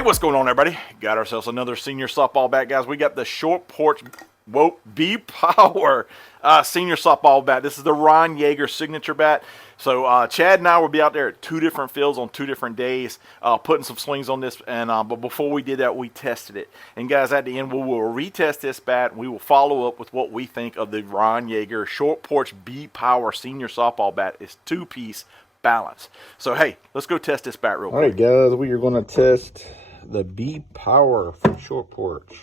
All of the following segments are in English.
Hey, what's going on, everybody? Got ourselves another senior softball bat, guys. We got the Short Porch B-Power senior softball bat. This is the Ron Yeager signature bat. So Chad and I will be out there at 2 different fields on 2 different days, putting some swings on this. And but before we did that, we tested it. And guys, at the end, we will retest this bat. We will follow up with what we think of the Ron Yeager Short Porch B-Power senior softball bat. It's 2-piece balance. So hey, let's go test this bat real quick. All right, guys, we are going to test the B-Power from Short Porch.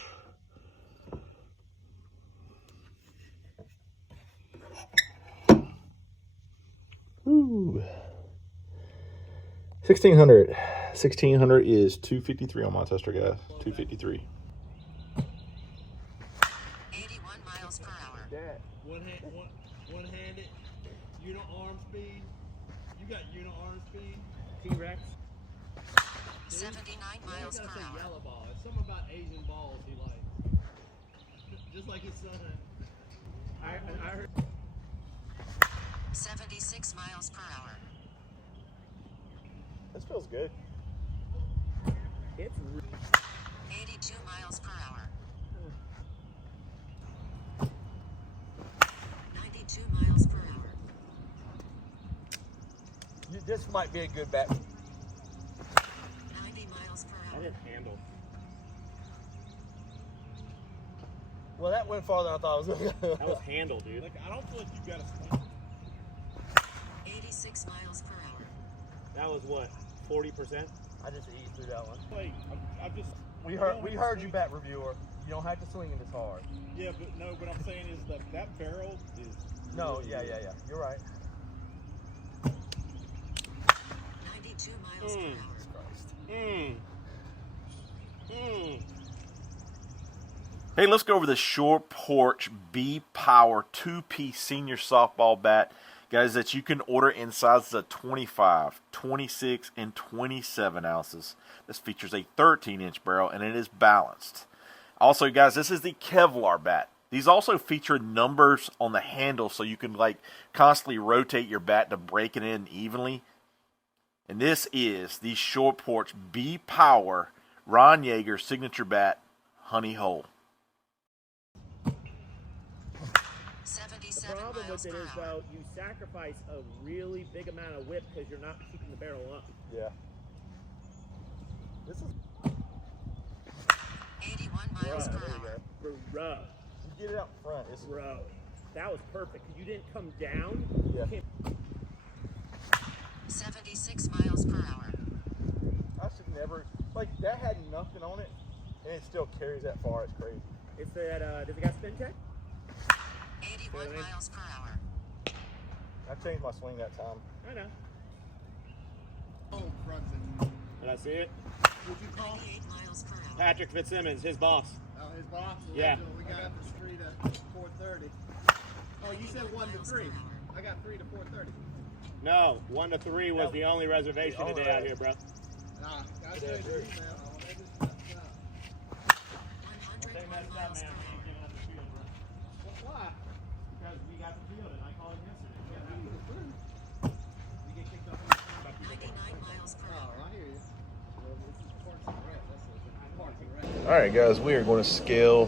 Ooh. 1600. 1600 is 253 on my tester, guys. 253. 81 miles per hour. One-handed, arm speed. You got arm speed. T-Rex. 79 miles per hour. Yellow ball. It's something about Asian balls he likes. Just like his son. I heard. 76 miles per hour. This feels good. It's 82 miles per hour. 92 miles per hour. This might be a good bat. 90 miles per I hour. didn't handle. Well, that went farther than I thought it was going to. That was handle, dude. Like, I don't feel like you got a spot. 86 miles per hour. That was what? 40%? I just eat through that one. Like, I'm just. We heard you, bat reviewer. You don't have to swing it this hard. Yeah, but no. What I'm saying is that barrel is. No, yeah. You're right. 92 miles per hour. Hey, let's go over the Short Porch B-Power 2-piece senior softball bat, guys, that you can order in sizes of 25, 26, and 27 ounces. This features a 13-inch barrel, and it is balanced. Also, guys, this is the Kevlar bat. These also feature numbers on the handle, so you can constantly rotate your bat to break it in evenly. And this is the Short Porch B-Power Ron Yeager signature bat, Honey Hole. 77 problem miles with it per is, hour. though, you sacrifice a really big amount of whip because you're not keeping the barrel up. Yeah. This is 81 miles per hour. Bro. you get it out front. It's Bro. That was perfect. You didn't come down. Yeah. You came 76 miles per hour. I should never that had nothing on it, and it still carries that far. It's crazy. It's that, does it got spin check? 81 miles per hour. I changed my swing that time. I know. Oh, Brunson. Did I see it? Would you call 98 miles per hour. Patrick Fitzsimmons, his boss. his boss? Yeah. We got the 3 to 4:30. Oh, you said 1 to 3. I got 3 to 4:30. No, 1 to 3 was the only reservation The only today out here, bro. Nah, I said your email. They just messed up. 101 miles per hour. Why? Because we got the field and I called him yesterday. We get kicked off. 99 miles per Oh, hour. I hear you. Well, this is Porch and Red. That's Porch and Red. All right, guys, we are going to scale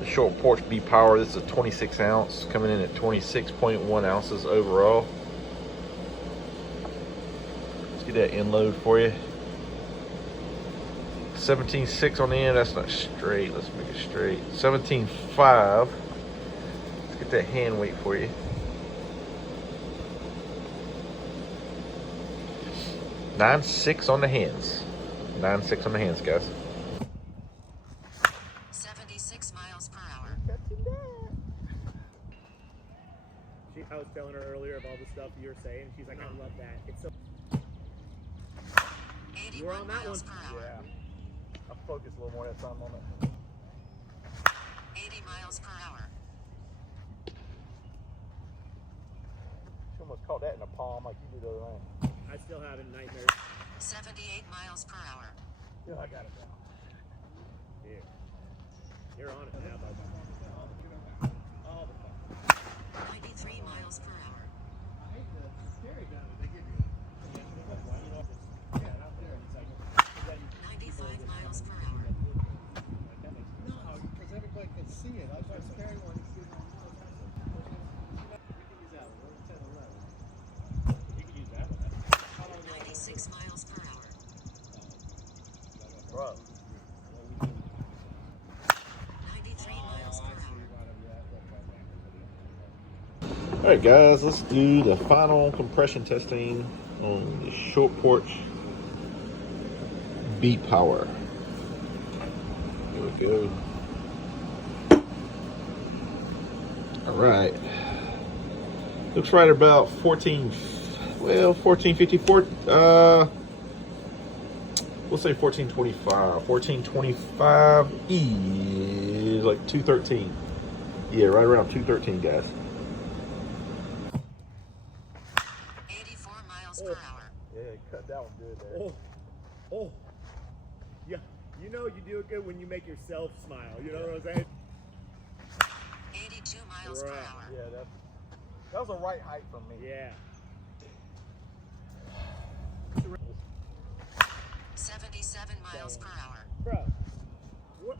the Short Porch B-Power. This is a 26 ounce, coming in at 26.1 ounces overall. Let's get that in load for you. 17.6 on the end. That's not straight. Let's make it straight. 17.5. Let's get that hand weight for you. 9.6 on the hands. 9.6 on the hands, guys. 76 miles per hour. I was telling her earlier of all the stuff you were saying. She's like, I love that. It's so. You were 81 on that miles one. per hour. Yeah. I focused a little more that time on it. 80 miles per hour. She almost caught that in the palm like you did the other night. I still have nightmares. 78 miles per hour. Yeah, I got it now. Dude. You're on it now, bud. 93 miles per hour. I hate the carry gun that they give you. Yeah, All right, guys, let's do the final compression testing on the Short Porch B Power. Here we go. All right. Looks right about 1454. We'll say 1425. 1425 is like 213. Yeah, right around 213, guys. 84 miles per hour. Yeah, cut that one good there. Oh. Yeah. You know you do it good when you make yourself smile. You know what I'm saying? 82 miles per hour. Yeah, that was a right height from me. Yeah. 77 miles per hour. Bro, what?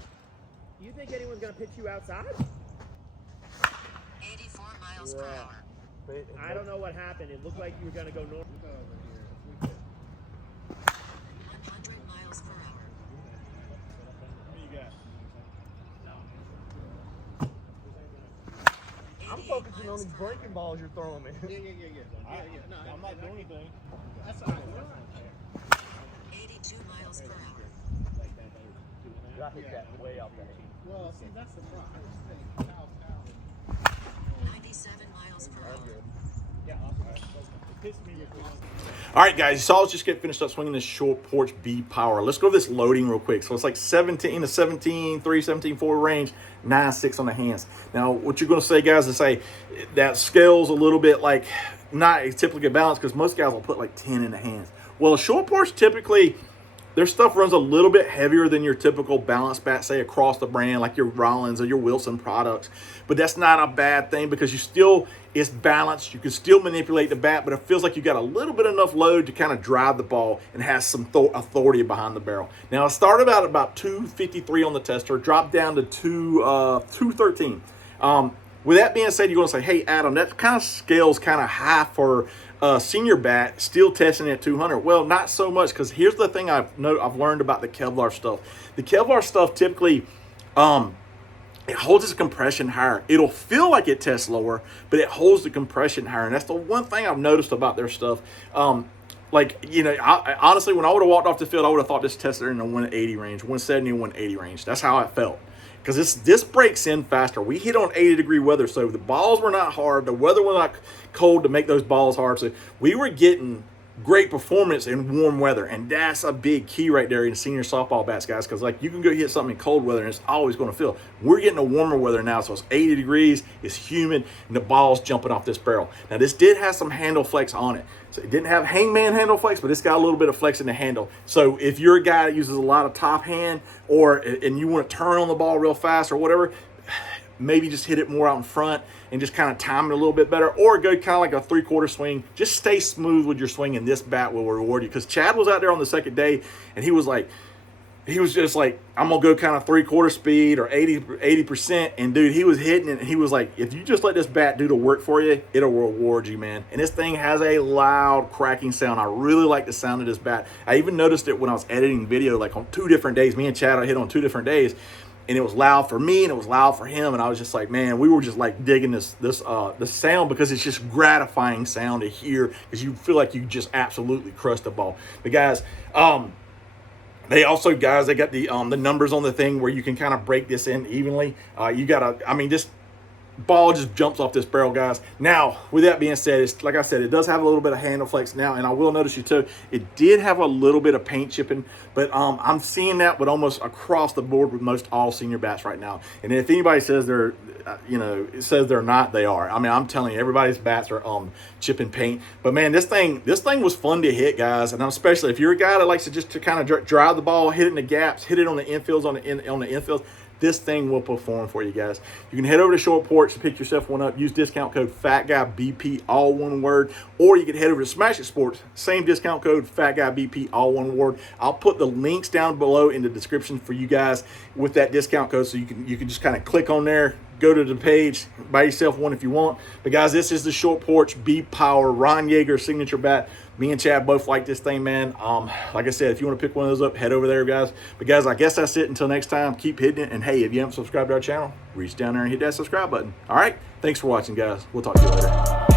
You think anyone's gonna pitch you outside? 84 miles per hour. I don't know what happened. It looked like you were gonna go north. 100 miles per hour. What you got? I'm 88 focusing on miles these per hour. breaking balls you're throwing me. Yeah. No, I'm not doing anything. That's all right. 82 miles per hour. I hit that way out there. Well, see, that's the problem. 97 miles per hour. All right, guys, you saw us just get finished up swinging this Short Porch B Power. Let's go to this loading real quick. So it's like 17 to 17, 3, 17, 4 range, 9, 6 on the hands. Now, what you're going to say, guys, is say that scale's a little bit like not typically balanced because most guys will put like 10 in the hands. Well, Short Porch typically, their stuff runs a little bit heavier than your typical balance bat, say across the brand, like your Rollins or your Wilson products. But that's not a bad thing because it's balanced. You can still manipulate the bat, but it feels like you got a little bit enough load to kind of drive the ball and has some authority behind the barrel. Now, I started out about 253 on the tester, dropped down to 213. With that being said, you're going to say, hey, Adam, that kind of scales kind of high for senior bat, still testing at 200. Well, not so much, because here's the thing I've learned about the Kevlar stuff. The Kevlar stuff typically, it holds its compression higher. It'll feel like it tests lower, but it holds the compression higher. And that's the one thing I've noticed about their stuff. Like, you know, I honestly, when I would have walked off the field, I would have thought this tested in the 180 range, 170 and 180 range. That's how I felt. Because this breaks in faster. We hit on 80-degree weather, so the balls were not hard. The weather was not cold to make those balls hard. So we were getting great performance in warm weather, and that's a big key right there in senior softball bats, guys, because like you can go hit something in cold weather and it's always going to feel. We're getting a warmer weather now, so it's 80 degrees, it's humid, and the ball's jumping off this barrel. Now this did have some handle flex on it, so it didn't have hangman handle flex, but it's got a little bit of flex in the handle. So if you're a guy that uses a lot of top hand, and you want to turn on the ball real fast or whatever, maybe just hit it more out in front and just kind of time it a little bit better, or go kind of like a 3/4 swing. Just stay smooth with your swing, and this bat will reward you. Because Chad was out there on the second day, and he was just like, I'm gonna go kind of 3/4 speed or 80%, and dude, he was hitting it, and he was like, if you just let this bat do the work for you, it'll reward you, man. And this thing has a loud cracking sound. I really like the sound of this bat. I even noticed it when I was editing video, like on 2 different days. Me and Chad hit on 2 different days. And it was loud for me, and it was loud for him, and I was just like, man, we were just like digging the sound, because it's just gratifying sound to hear, because you feel like you just absolutely crushed the ball. But guys, they got the numbers on the thing where you can kind of break this in evenly. This ball just jumps off this barrel, guys. Now, with that being said, it's like I said, it does have a little bit of handle flex now, and I will notice you too, it did have a little bit of paint chipping, but I'm seeing that with almost across the board with most all senior bats right now. And if anybody says they're not, they are. I mean, I'm telling you, everybody's bats are chipping paint. But man, this thing was fun to hit, guys, and especially if you're a guy that likes to just kind of drive the ball, hit it in the gaps, hit it on the infields, on the infields. This thing will perform for you guys. You can head over to Short Porch to pick yourself one up. Use discount code FATGUYBP, all one word. Or you can head over to Smash It Sports. Same discount code, FATGUYBP, all one word. I'll put the links down below in the description for you guys with that discount code, so you can just kind of click on there, go to the page, buy yourself one if you want. But guys, this is the Short Porch B Power Ron Yeager signature bat. Me and Chad both like this thing, man. Like I said, if you want to pick one of those up, head over there, guys. But guys, I guess that's it. Until next time, keep hitting it. And hey, if you haven't subscribed to our channel, reach down there and hit that subscribe button. All right, thanks for watching, guys. We'll talk to you later.